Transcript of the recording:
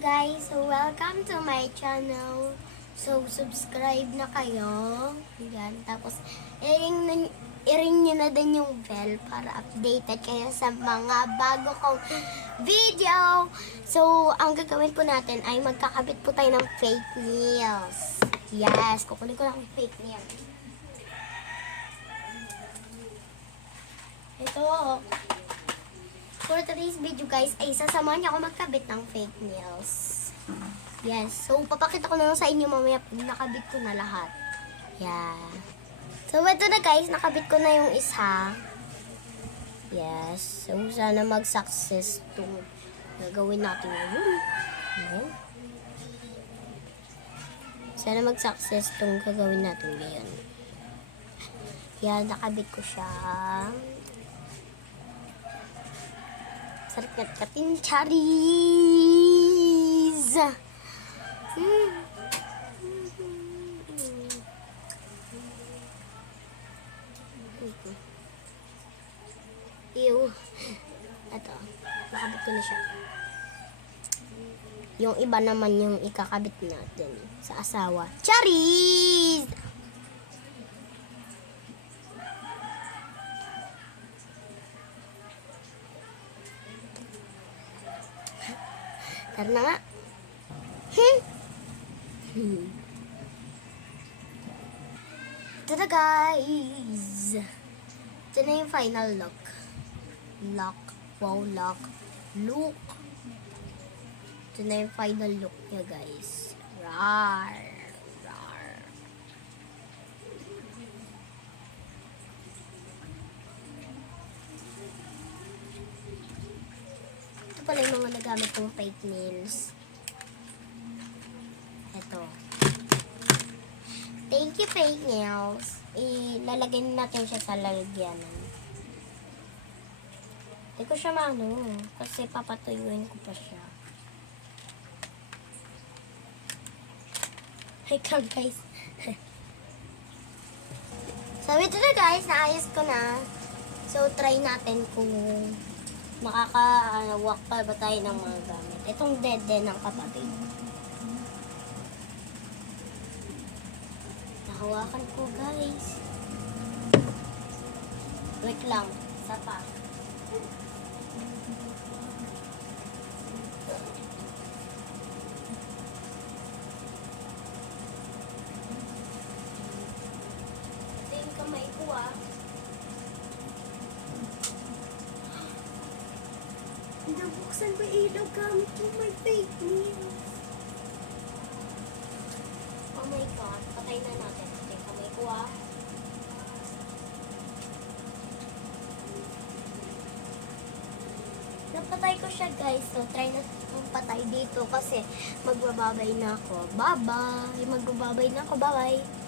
guys, so welcome to my channel. So subscribe na kayo. Yan. Tapos i-ring nyo na din yung bell para updated kayo sa mga bago kong video. So ang gagawin po natin ay magkakabit po tayo ng fake nails. Yes, kukunin ko lang yung fake nail. Ito. For today's video guys, ay sasamahan niya ako magkabit ng fake nails. Yes. So, papakita ko na lang sa inyo mamaya pag nakabit ko na lahat. Yeah. So, ito na guys, nakabit ko na yung isa. Yes. So, sana mag-success itong gagawin natin ngayon. Okay. Sana mag-success itong gagawin natin ngayon. Yan, nakabit ko siya. Sarap katin cherries. Ew. Ito. Nakabit ko na siya. Yung iba naman yung ikakabit natin sa asawa. Cherries! Tara na nga. Ito na guys. Ito na yung final look. Look. Wow, look. Look. Ito na yung final look niya guys. Rar. Rar. Ito pala yung mga nagamit kong fake nails. Ito. Thank you, fake nails. Ilalagay natin siya sa lalagyanan. Hindi ko siya maano. Kasi papatuyuin ko pa siya. Hi, come guys. So, ito na guys. Naayos ko na. So, try natin kung makaka-walk pa ba tayo ng mga gamit. Itong dead ng kapatid. Nahawakan ko guys. Wait lang. Isa pa. Ito yung kamay ko Nabuksan ba ilaw gamit yung may fake nails? Oh my god, patay na natin. Ito yung kamay ko Napatay ko siya guys. So try na patay dito kasi magbababay na ako. Bye-bye! Magbababay na ako. Bye-bye!